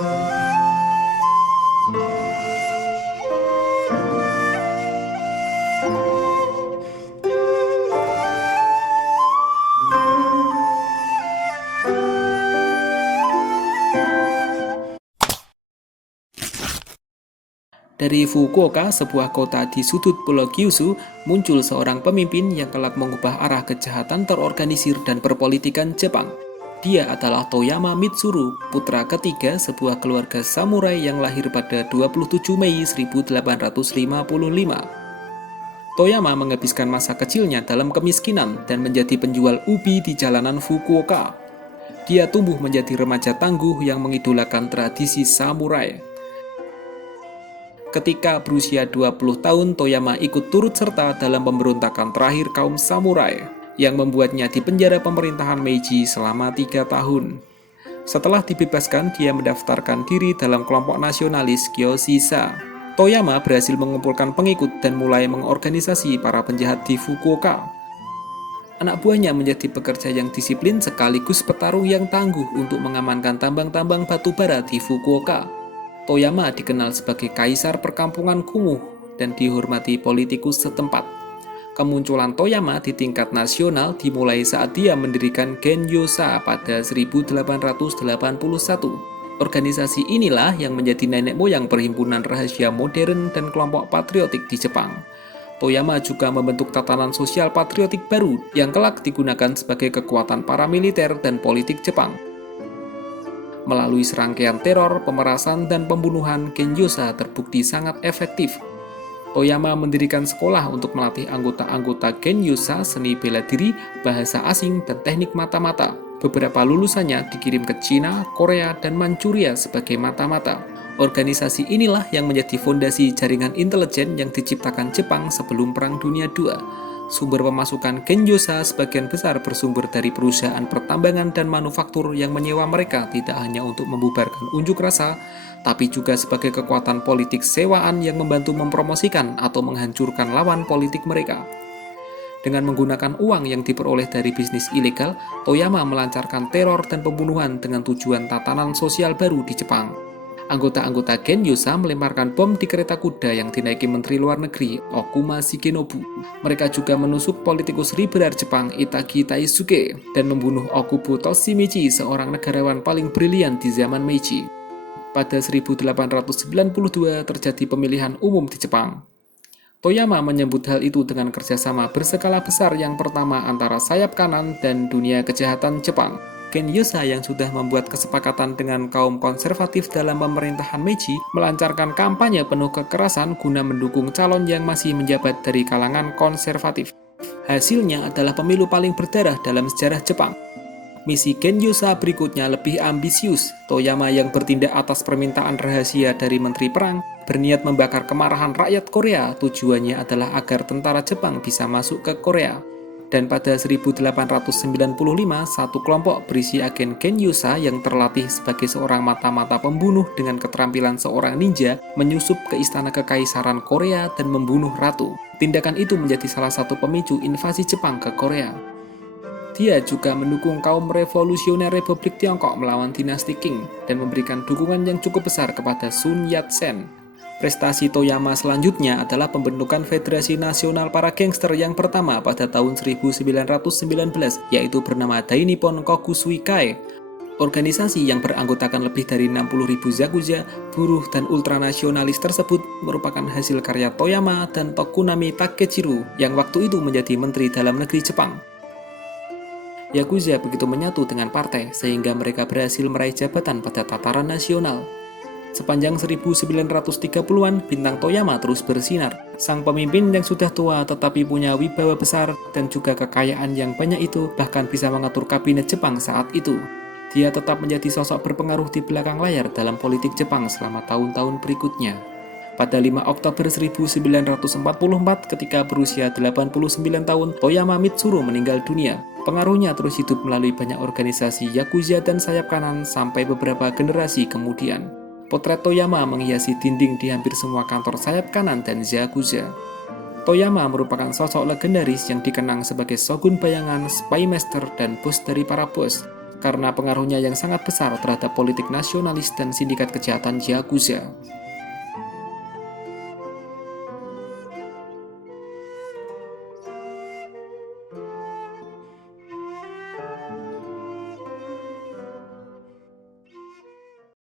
Dari Fukuoka, sebuah kota di sudut Pulau Kyushu, muncul seorang pemimpin yang kelak mengubah arah kejahatan terorganisir dan perpolitikan Jepang. Dia adalah Toyama Mitsuru, putra ketiga sebuah keluarga samurai yang lahir pada 27 Mei 1855. Toyama menghabiskan masa kecilnya dalam kemiskinan dan menjadi penjual ubi di jalanan Fukuoka. Dia tumbuh menjadi remaja tangguh yang mengidolakan tradisi samurai. Ketika berusia 20 tahun, Toyama ikut turut serta dalam pemberontakan terakhir kaum samurai, yang membuatnya dipenjara pemerintahan Meiji selama 3 tahun. Setelah dibebaskan, dia mendaftarkan diri dalam kelompok nasionalis Kyoshisha. Toyama berhasil mengumpulkan pengikut dan mulai mengorganisasi para penjahat di Fukuoka. Anak buahnya menjadi pekerja yang disiplin sekaligus petarung yang tangguh untuk mengamankan tambang-tambang batu bara di Fukuoka. Toyama dikenal sebagai kaisar perkampungan kumuh dan dihormati politikus setempat. Kemunculan Toyama di tingkat nasional dimulai saat dia mendirikan Gengyosa pada 1881. Organisasi inilah yang menjadi nenek moyang perhimpunan rahasia modern dan kelompok patriotik di Jepang. Toyama juga membentuk tatanan sosial patriotik baru yang kelak digunakan sebagai kekuatan paramiliter dan politik Jepang. Melalui serangkaian teror, pemerasan, dan pembunuhan, Gengyosa terbukti sangat efektif. Toyama mendirikan sekolah untuk melatih anggota-anggota Gengyosa seni bela diri, bahasa asing, dan teknik mata-mata. Beberapa lulusannya dikirim ke Cina, Korea, dan Manchuria sebagai mata-mata. Organisasi inilah yang menjadi fondasi jaringan intelijen yang diciptakan Jepang sebelum Perang Dunia II. Sumber pemasukan Gengyosa sebagian besar bersumber dari perusahaan pertambangan dan manufaktur yang menyewa mereka tidak hanya untuk membubarkan unjuk rasa, tapi juga sebagai kekuatan politik sewaan yang membantu mempromosikan atau menghancurkan lawan politik mereka. Dengan menggunakan uang yang diperoleh dari bisnis ilegal, Toyama melancarkan teror dan pembunuhan dengan tujuan tatanan sosial baru di Jepang. Anggota-anggota Gengyosa melemparkan bom di kereta kuda yang dinaiki Menteri Luar Negeri Okuma Shigenobu. Mereka juga menusuk politikus liberal Jepang Itagi Taisuke dan membunuh Okubo Toshimichi, seorang negarawan paling brilian di zaman Meiji. Pada 1892 terjadi pemilihan umum di Jepang. Toyama menyebut hal itu dengan kerjasama berskala besar yang pertama antara sayap kanan dan dunia kejahatan Jepang. Gengyosa yang sudah membuat kesepakatan dengan kaum konservatif dalam pemerintahan Meiji melancarkan kampanye penuh kekerasan guna mendukung calon yang masih menjabat dari kalangan konservatif. Hasilnya adalah pemilu paling berdarah dalam sejarah Jepang. Misi Gengyosa berikutnya lebih ambisius. Toyama yang bertindak atas permintaan rahasia dari Menteri Perang berniat membakar kemarahan rakyat Korea. Tujuannya adalah agar tentara Jepang bisa masuk ke Korea. Dan pada 1895, satu kelompok berisi agen Gengyosa yang terlatih sebagai seorang mata-mata pembunuh dengan keterampilan seorang ninja menyusup ke istana kekaisaran Korea dan membunuh ratu. Tindakan itu menjadi salah satu pemicu invasi Jepang ke Korea. Dia juga mendukung kaum revolusioner Republik Tiongkok melawan dinasti Qing dan memberikan dukungan yang cukup besar kepada Sun Yat-sen. Prestasi Toyama selanjutnya adalah pembentukan Federasi Nasional Para Gangster yang pertama pada tahun 1919, yaitu bernama Dainippon Kokushuikai. Organisasi yang beranggotakan lebih dari 60.000 yakuza, buruh, dan ultranasionalis tersebut merupakan hasil karya Toyama dan Tokunami Takechiro yang waktu itu menjadi Menteri Dalam Negeri Jepang. Yakuza begitu menyatu dengan partai sehingga mereka berhasil meraih jabatan pada tataran nasional. Sepanjang 1930-an, bintang Toyama terus bersinar. Sang pemimpin yang sudah tua tetapi punya wibawa besar dan juga kekayaan yang banyak itu bahkan bisa mengatur kabinet Jepang saat itu. Dia tetap menjadi sosok berpengaruh di belakang layar dalam politik Jepang selama tahun-tahun berikutnya. Pada 5 Oktober 1944, ketika berusia 89 tahun, Toyama Mitsuru meninggal dunia. Pengaruhnya terus hidup melalui banyak organisasi Yakuza dan sayap kanan sampai beberapa generasi kemudian. Potret Toyama menghiasi dinding di hampir semua kantor sayap kanan dan Yakuza. Toyama merupakan sosok legendaris yang dikenang sebagai shogun bayangan, spy master, dan bos dari para bos. karena pengaruhnya yang sangat besar terhadap politik nasionalis dan sindikat kejahatan Yakuza.